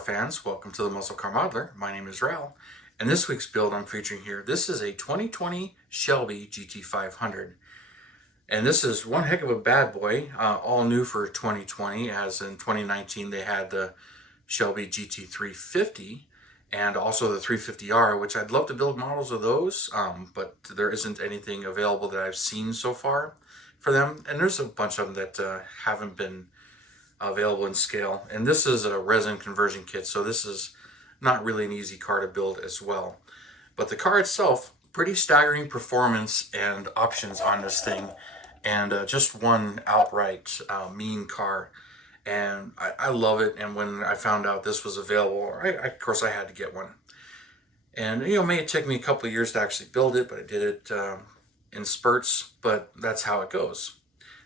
fans, welcome to the Muscle Car Modeler. My name is Ral, and this week's build I'm featuring here, this is a 2020 Shelby GT500. And this is one heck of a bad boy, all new for 2020, as in 2019 they had the Shelby GT350 and also the 350R, which I'd love to build models of those, but there isn't anything available that I've seen so far for them. And there's a bunch of them that haven't been available in scale. And this is a resin conversion kit, so this is not really an easy car to build as well. But the car itself, pretty staggering performance and options on this thing, and just one outright mean car. And I love it. And when I found out this was available, of course I had to get one. And it may take me a couple of years to actually build it, but I did it in spurts, but that's how it goes.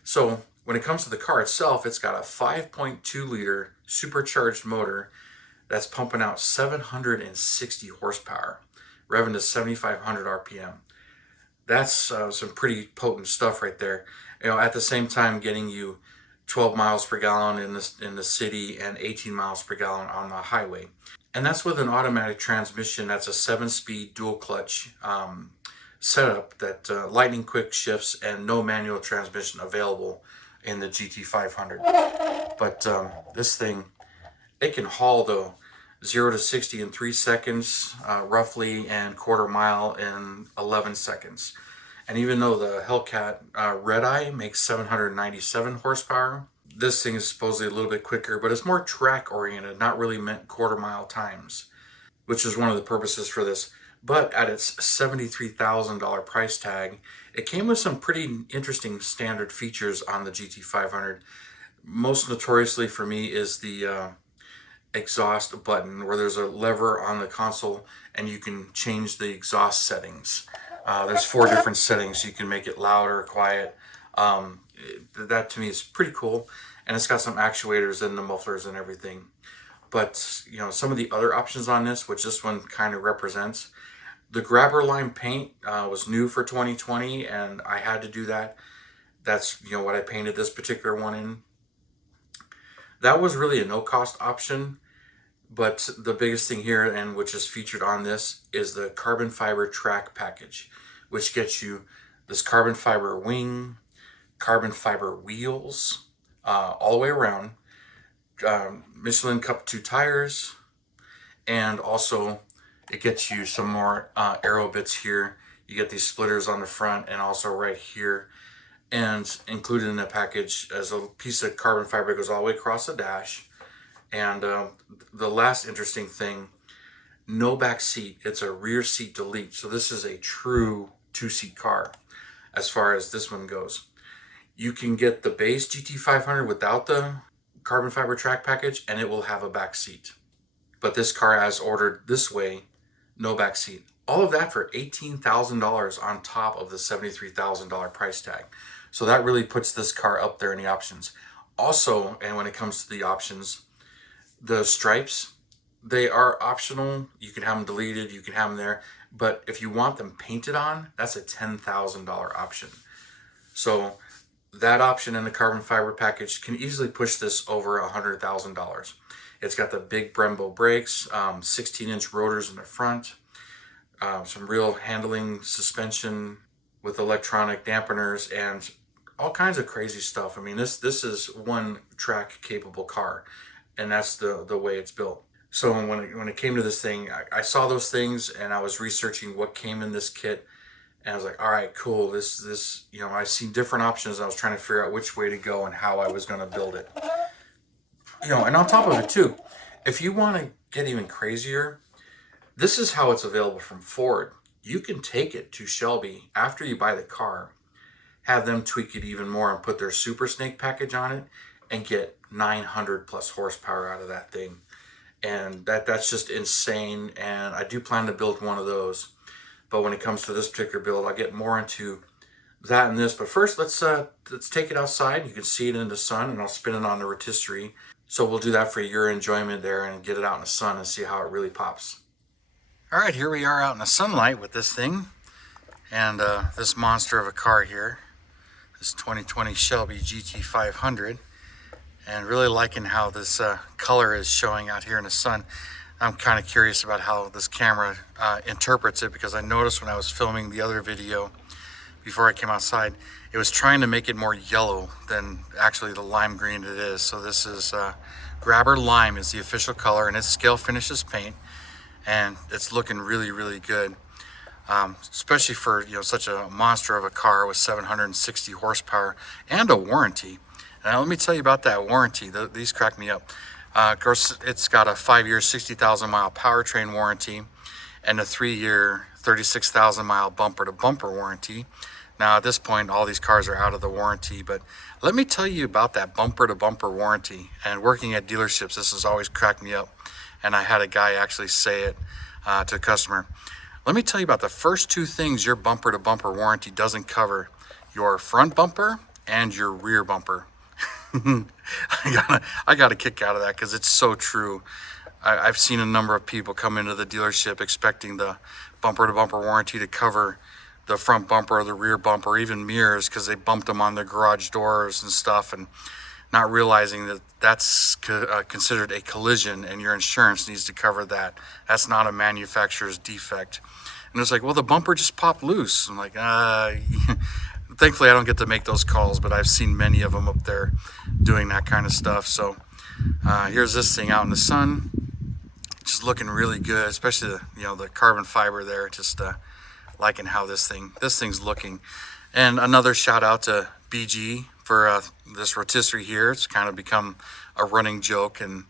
So when it comes to the car itself, it's got a 5.2 liter supercharged motor that's pumping out 760 horsepower, revving to 7,500 RPM. That's some pretty potent stuff right there. At the same time getting you 12 miles per gallon in the city and 18 miles per gallon on the highway. And that's with an automatic transmission. That's a 7-speed dual clutch setup that lightning quick shifts and no manual transmission available in the GT500. But this thing, it can haul the 0 to 60 in 3 seconds roughly, and quarter mile in 11 seconds. And even though the Hellcat Red Eye makes 797 horsepower, this thing is supposedly a little bit quicker, but it's more track oriented, not really meant quarter mile times, which is one of the purposes for this. But at its $73,000 price tag, it came with some pretty interesting standard features on the GT500. Most notoriously for me is the exhaust button, where there's a lever on the console and you can change the exhaust settings. There's 4 different settings. You can make it loud or quiet. That to me is pretty cool. And it's got some actuators in the mufflers and everything. But some of the other options on this, which this one kind of represents, the grabber line paint was new for 2020, and I had to do that. That's what I painted this particular one in. That was really a no-cost option, but the biggest thing here, and which is featured on this, is the carbon fiber track package, which gets you this carbon fiber wing, carbon fiber wheels, all the way around, Michelin Cup 2 tires, and also it gets you some more aero bits here. You get these splitters on the front and also right here. And included in the package as a piece of carbon fiber that goes all the way across the dash. And the last interesting thing, no back seat. It's a rear seat delete. So this is a true 2-seat car as far as this one goes. You can get the base GT500 without the carbon fiber track package, and it will have a back seat. But this car, as ordered this way, no back seat. All of that for $18,000 on top of the $73,000 price tag. So that really puts this car up there in the options. Also, and when it comes to the options, the stripes, they are optional. You can have them deleted, you can have them there. But if you want them painted on, that's a $10,000 option. So that option in the carbon fiber package can easily push this over $100,000. It's got the big Brembo brakes, 16-inch rotors in the front, some real handling suspension with electronic dampeners, and all kinds of crazy stuff. I mean, this is one track capable car, and that's the way it's built. So when it came to this thing, I saw those things and I was researching what came in this kit, and I was like, all right, cool. This I've seen different options. I was trying to figure out which way to go and how I was going to build it. And on top of it too, if you want to get even crazier, this is how it's available from Ford. You can take it to Shelby after you buy the car, have them tweak it even more and put their Super Snake package on it, and get 900 plus horsepower out of that thing. And that's just insane. And I do plan to build one of those. But when it comes to this particular build, I'll get more into that and this. But first, let's take it outside. You can see it in the sun, and I'll spin it on the rotisserie. So we'll do that for your enjoyment there and get it out in the sun and see how it really pops. All right, here we are out in the sunlight with this thing. And this monster of a car here, this 2020 Shelby GT500. and really liking how this color is showing out here in the sun. I'm kind of curious about how this camera interprets it, because I noticed when I was filming the other video before I came outside, it was trying to make it more yellow than actually the lime green it is. So this is Grabber Lime is the official color, and it's scale finishes paint, and it's looking really, really good. Especially for, you know, such a monster of a car with 760 horsepower and a warranty. Now let me tell you about that warranty. These crack me up. Of course, it's got a 5-year 60,000 mile powertrain warranty and a 3-year 36,000 mile bumper to bumper warranty. Now at this point, all these cars are out of the warranty, but let me tell you about that bumper to bumper warranty. And working at dealerships, this has always cracked me up. And I had a guy actually say it to a customer. Let me tell you about the first 2 things your bumper to bumper warranty doesn't cover: your front bumper and your rear bumper. I got a kick out of that because it's so true. I've seen a number of people come into the dealership expecting the bumper to bumper warranty to cover the front bumper or the rear bumper, or even mirrors, because they bumped them on their garage doors and stuff, and not realizing that that's considered a collision and your insurance needs to cover that. That's not a manufacturer's defect. And it's like, well, the bumper just popped loose. I'm like, thankfully I don't get to make those calls, but I've seen many of them up there doing that kind of stuff. So here's this thing out in the sun, just looking really good, especially the, you know, the carbon fiber there. Just liking how this thing's looking. And another shout out to BG for this rotisserie here. It's kind of become a running joke, and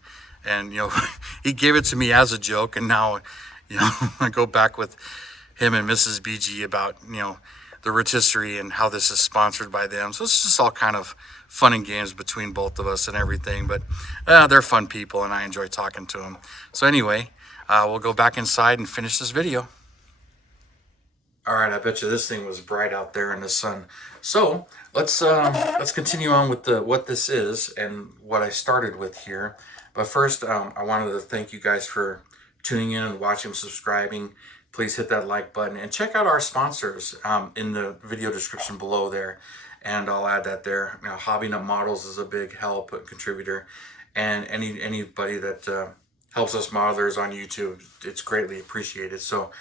you know, he gave it to me as a joke, and now, you know, I go back with him and Mrs. BG about, you know, the rotisserie and how this is sponsored by them. So it's just all kind of fun and games between both of us and everything. But they're fun people, and I enjoy talking to them. So anyway, we'll go back inside and finish this video. All right, I bet you this thing was bright out there in the sun. So let's continue on with what this is and what I started with here. But first, I wanted to thank you guys for tuning in and watching, subscribing. Please hit that like button and check out our sponsors in the video description below there. And I'll add that there. You know, Hobby Nut Models is a big help, a contributor, and anybody that helps us modelers on YouTube, it's greatly appreciated. So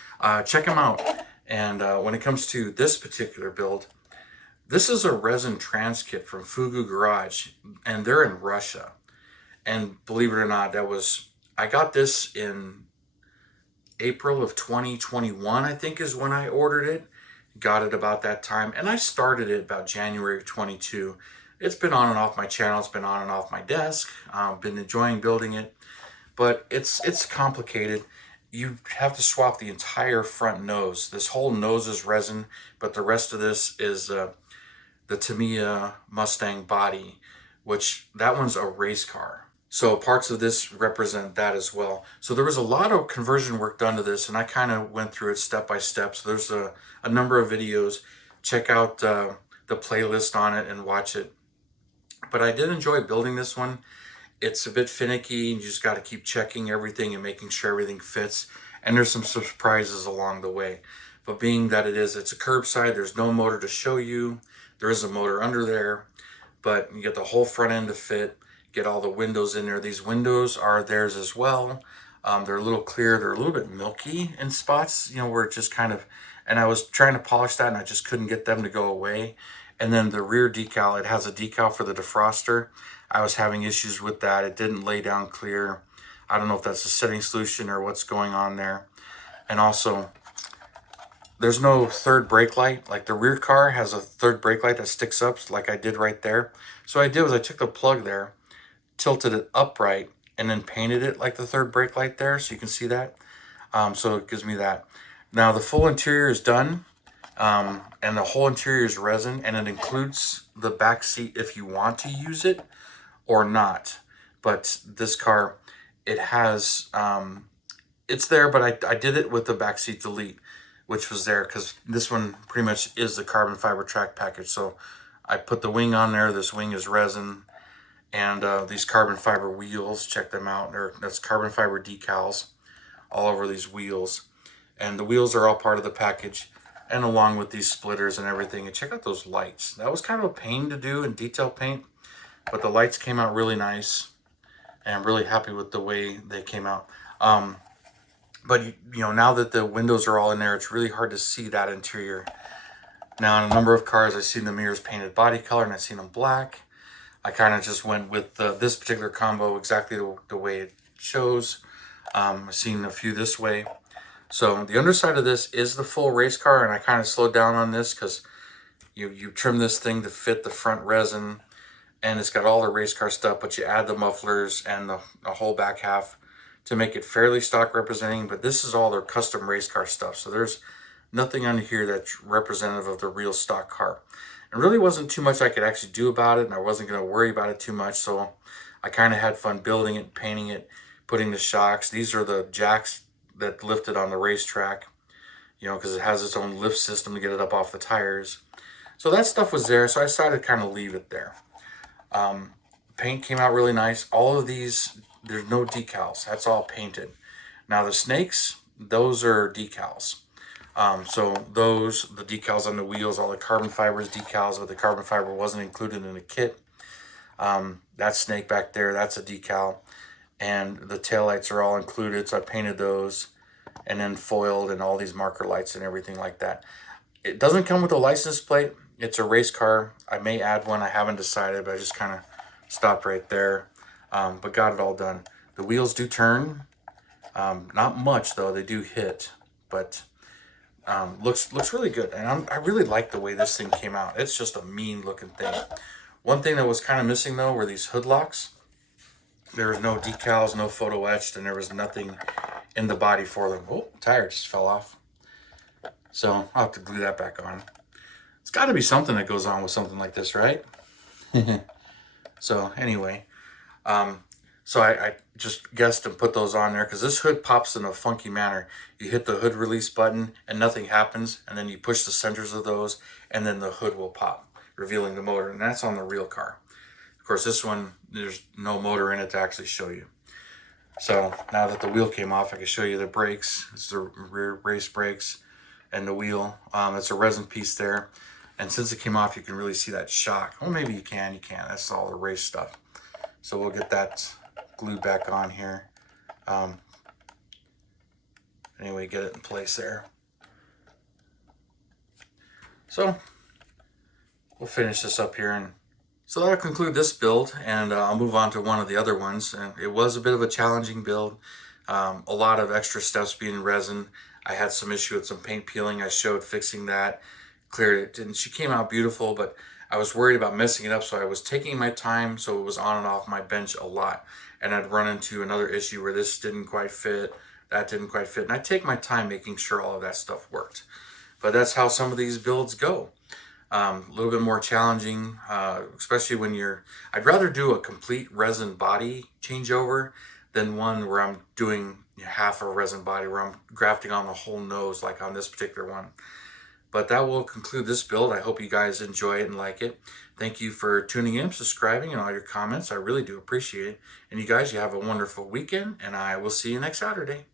check them out. And when it comes to this particular build, this is a resin trans kit from Fugu Garage, and they're in Russia. And believe it or not, I got this in April of 2021, I think is when I ordered it. Got it about that time, and I started it about January of 22. It's been on and off my channel. It's been on and off my desk. I've been enjoying building it, but it's complicated. You have to swap the entire front nose. This whole nose is resin, but the rest of this is the Tamiya Mustang body, which that one's a race car. So parts of this represent that as well. So there was a lot of conversion work done to this, and I kind of went through it step by step. So there's a number of videos. Check out the playlist on it and watch it. But I did enjoy building this one. It's a bit finicky, and you just got to keep checking everything and making sure everything fits. And there's some surprises along the way. But being that it's a curbside, there's no motor to show you. There is a motor under there, but you get the whole front end to fit. Get all the windows in there. These windows are theirs as well. They're a little clear. They're a little bit milky in spots, you know, where it just kind of, and I was trying to polish that and I just couldn't get them to go away. And then the rear decal, it has a decal for the defroster. I was having issues with that. It didn't lay down clear. I don't know if that's a setting solution or what's going on there. And also, there's no third brake light. Like the rear car has a third brake light that sticks up like I did right there. So what I did was I took the plug there, tilted it upright, and then painted it like the third brake light there, so you can see that. So it gives me that. Now the full interior is done, and the whole interior is resin, and it includes the back seat if you want to use it or not. But this car, it has, it's there, but I did it with the back seat delete, which was there because this one pretty much is the carbon fiber track package. So I put the wing on there. This wing is resin. And these carbon fiber wheels, check them out. That's carbon fiber decals all over these wheels. And the wheels are all part of the package, and along with these splitters and everything. And check out those lights. That was kind of a pain to do in detail paint, but the lights came out really nice, and I'm really happy with the way they came out. But you know, now that the windows are all in there, it's really hard to see that interior. Now, in a number of cars, I've seen the mirrors painted body color, and I've seen them black. I kind of just went with this particular combo exactly the way it shows. I've seen a few this way. So the underside of this is the full race car, and I kind of slowed down on this because you trim this thing to fit the front resin, and it's got all the race car stuff, but you add the mufflers and the whole back half to make it fairly stock representing. But this is all their custom race car stuff, so there's nothing under here that's representative of the real stock car. And really wasn't too much I could actually do about it, and I wasn't going to worry about it too much, so I kind of had fun building it, painting it, putting the shocks. These are the jacks that lifted on the racetrack, you know, because it has its own lift system to get it up off the tires. So that stuff was there, so I decided to kind of leave it there. Paint came out really nice. All of these, there's no decals. That's all painted. Now the snakes, those are decals. So the decals on the wheels, all the carbon fibers decals, but the carbon fiber wasn't included in the kit. That snake back there, that's a decal. And the taillights are all included, so I painted those and then foiled and all these marker lights and everything like that. It doesn't come with a license plate. It's a race car. I may add one. I haven't decided, but I just kind of stopped right there. But got it all done. The wheels do turn. Not much, though. They do hit, but looks really good. And I really like the way this thing came out. It's just a mean looking thing. One thing that was kind of missing, though, were these hood locks. There was no decals, no photo etched, and there was nothing in the body for them. Oh, tire just fell off. So I'll have to glue that back on. It's got to be something that goes on with something like this, right? So anyway, so I just guessed and put those on there because this hood pops in a funky manner. You hit the hood release button and nothing happens, and then you push the centers of those, and then the hood will pop, revealing the motor, and that's on the real car. Of course, this one, there's no motor in it to actually show you. So now that the wheel came off, I can show you the brakes. It's the rear race brakes and the wheel. It's a resin piece there. And since it came off, you can really see that shock. Well, maybe you can. That's all the race stuff. So we'll get that glued back on here. Anyway, get it in place there. So we'll finish this up here, and so that'll conclude this build, and I'll move on to one of the other ones. And it was a bit of a challenging build. A lot of extra steps being resin. I had some issue with some paint peeling. I showed fixing that, cleared it, and she came out beautiful, but I was worried about messing it up, so I was taking my time, so it was on and off my bench a lot. And I'd run into another issue where this didn't quite fit, that didn't quite fit, and I take my time making sure all of that stuff worked. But that's how some of these builds go. A little bit more challenging, especially when I'd rather do a complete resin body changeover than one where I'm doing half a resin body, where I'm grafting on the whole nose like on this particular one. But that will conclude this build. I hope you guys enjoy it and like it. Thank you for tuning in, subscribing, and all your comments. I really do appreciate it. And you guys, you have a wonderful weekend, and I will see you next Saturday.